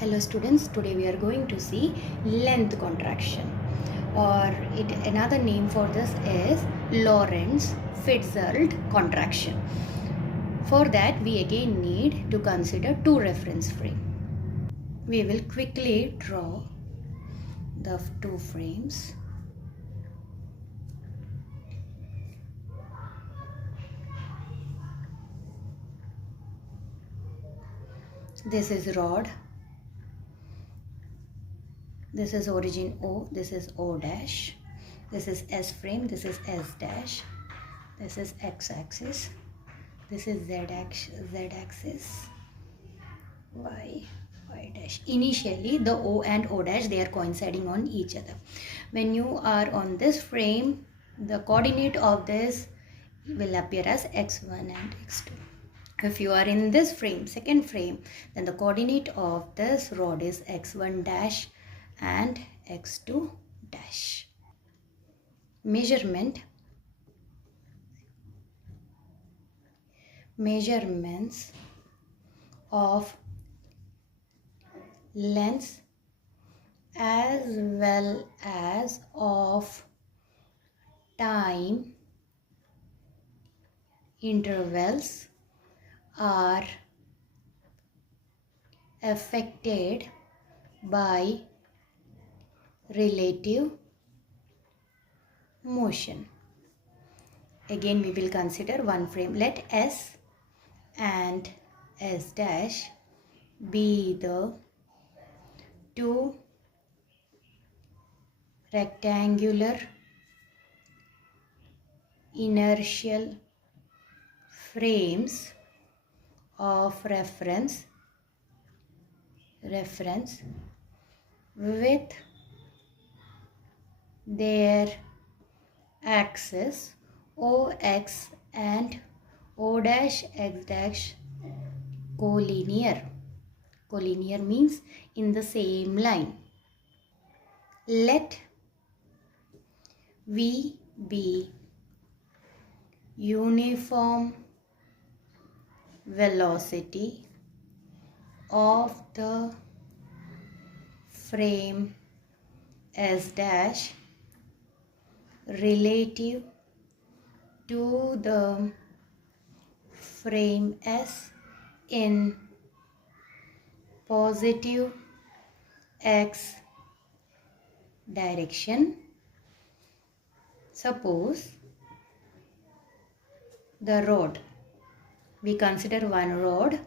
Hello students, today we are going to see length contraction, or another name for this is Lorentz Fitzerald Contraction. For that we again need to consider two reference frames. We will quickly draw the two frames. This is rod. This is origin O, this is O dash, this is S frame, this is S dash, this is X axis, this is Z axis, Y dash. Initially the O and O dash, they are coinciding on each other. When you are on this frame, the coordinate of this will appear as x1 and x2. If you are in this frame, second frame, then the coordinate of this rod is x1 dash and x2 dash. Measurements of lengths as well as of time intervals are affected by relative motion. Again we will consider one frame. Let S and S dash be the two rectangular inertial frames of reference with their axis OX and O dash X dash collinear. Collinear means in the same line. Let V be uniform velocity of the frame S dash relative to the frame S in positive X direction. Suppose the rod, we consider one rod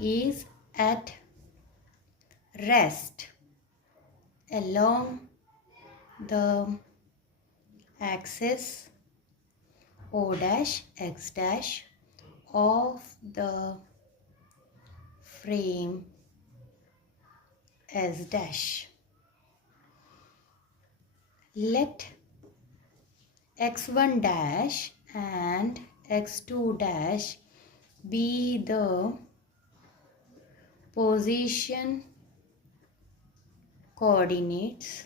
is at rest along the axis O dash X dash of the frame S dash. Let x1 dash and x2 dash be the position coordinates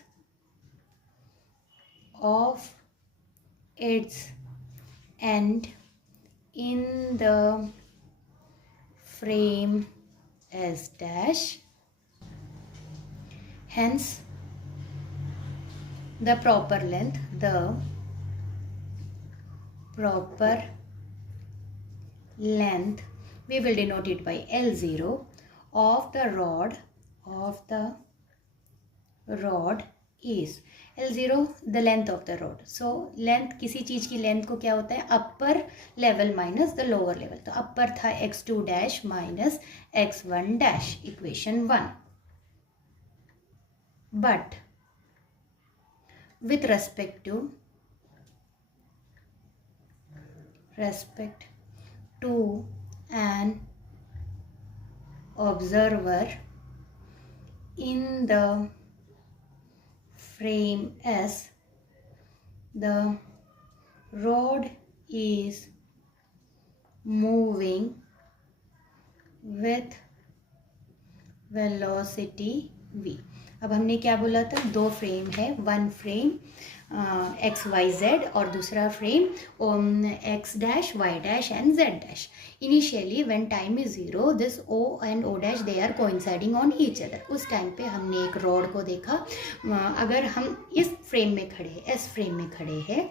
of its end in the frame S dash. Hence the proper length we will denote it by L0 of the rod is L0 the length of the rod. So length, किसी चीज की length को क्या होता है, upper level minus the lower level. तो upper था x2 dash minus x1 dash, equation 1. But with respect to an observer in the frame S, the rod is moving with velocity v। अब हमने क्या बोला था, दो फ्रेम है, one frame X Y Z और दूसरा frame X dash Y dash and Z dash. Initially when time is 0 this O and O dash they are coinciding on each other. उस टाइम पे हमने एक रॉड को देखा, अगर हम इस फ्रेम में खड़े हैं, एस फ्रेम में खड़े हैं,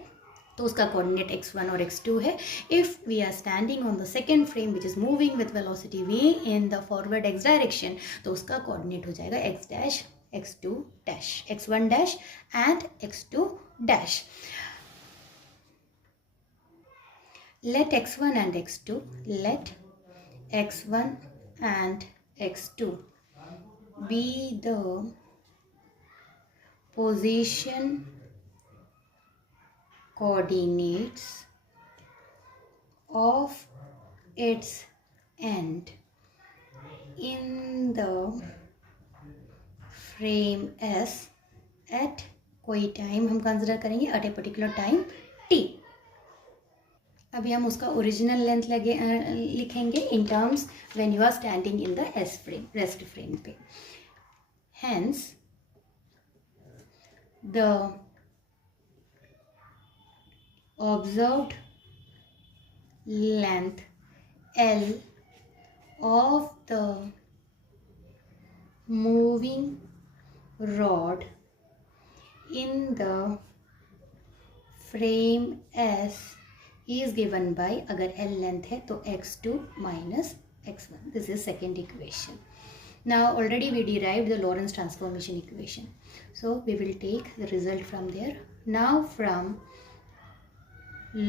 तो उसका कोऑर्डिनेट x1 और x2 है। If we are standing on the second frame which is moving with velocity v in the forward x direction, तो उसका कोऑर्डिनेट हो जाएगा x dash, x2 dash, x1 dash and x2 dash. let x1 and x2 let x1 and x2 be the position coordinates of its end in the frame S at कोई time हम consider करेंगे at a particular time t। अभी हम उसका original length लिखेंगे in terms when you are standing in the S frame, rest frame पे। Hence the observed length L of the moving rod in the frame S is given by, अगर L length है तो x2 minus x1. This is second equation. Now already we derived the Lorentz transformation equation, so we will take the result from there. Now from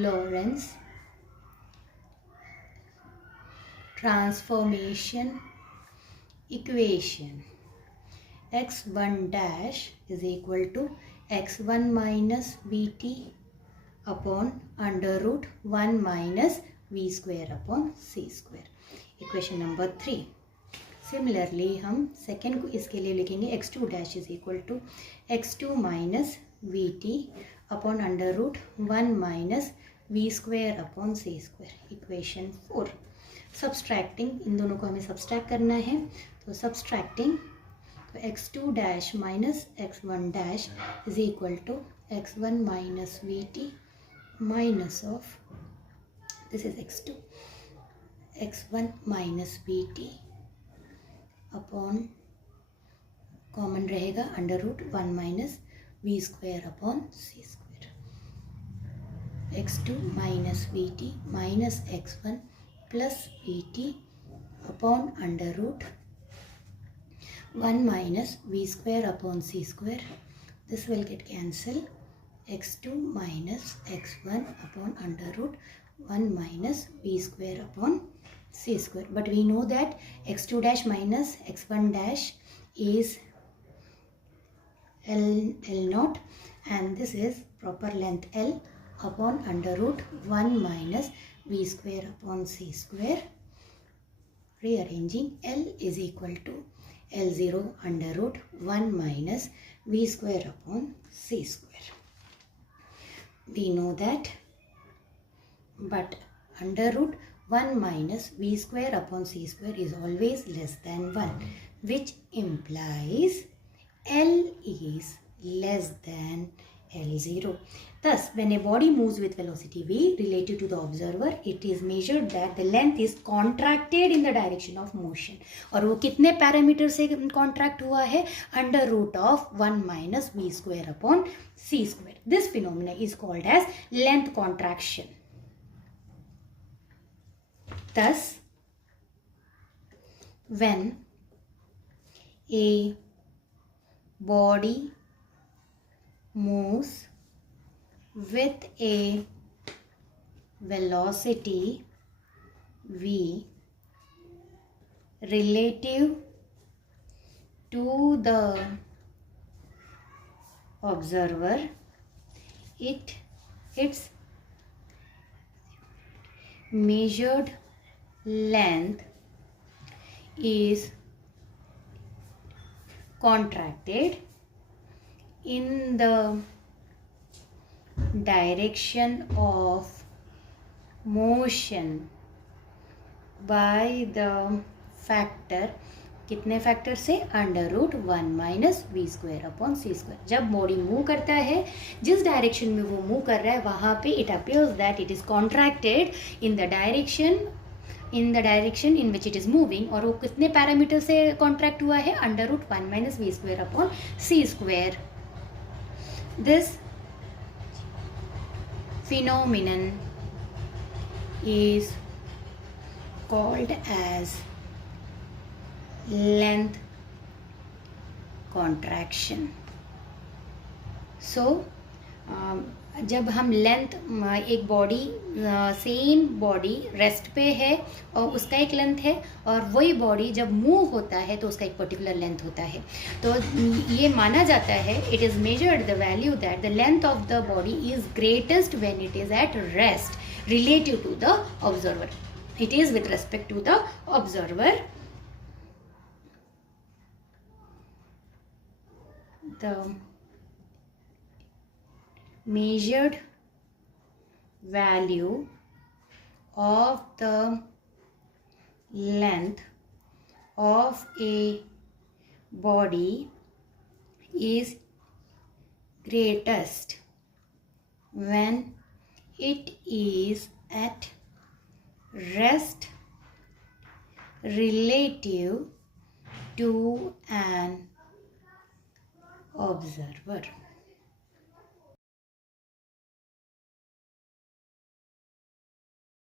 Lorentz transformation equation, x1 dash is equal to x1 minus vt upon under root 1 minus v square upon c square. Equation number 3. Similarly हम second को इसके लिए लिखेंगे x2 dash is equal to x2 minus vt upon under root 1 minus v square upon c square. Equation 4। Subtracting, इन दोनों को हमें subtract करना है, तो सब्सट्रैक्टिंग, तो x2 dash minus x1 dash is equal to x1 minus v t minus of, this is x2, x1 minus v t upon, common रहेगा under root 1 minus v square upon c square. x2 minus v t minus x1 plus v t upon under root 1 minus v square upon c square. This will get cancelled. x2 minus x1 upon under root 1 minus v square upon c square. But we know that x2 dash minus x1 dash is L naught, and this is proper length L upon under root 1 minus v square upon c square. Rearranging, L is equal to L0 under root 1 minus v square upon c square. We know that, but under root 1 minus v square upon c square is always less than 1, which implies L is less than L0. Thus, when a body moves with velocity v relative to the observer, it is measured that the length is contracted in the direction of motion. और वो कितने parameter से contract हुआ है? Under root of 1 minus v square upon c square. This phenomena is called as length contraction. Thus, when a body moves with a velocity v relative to the observer, its measured length is contracted in the direction of motion by the factor कितने factor से? √1 minus v² upon c². जब body move करता है, जिस direction में वो move कर रहा है वहाँ पे it appears that it is contracted in the direction in which it is moving. और वो कितने पैरामीटर से कॉन्ट्रैक्ट हुआ है? √1 minus v² upon c². This phenomenon is called as length contraction. So जब हम लेंथ, एक बॉडी, सेम बॉडी रेस्ट पे है और उसका एक लेंथ है, और वही बॉडी जब मूव होता है तो उसका एक पर्टिकुलर लेंथ होता है. तो ये माना जाता है, it is measured the value that the length of the body is greatest when it is at rest relative to the observer. It is with respect to the observer. The measured value of the length of a body is greatest when it is at rest relative to an observer.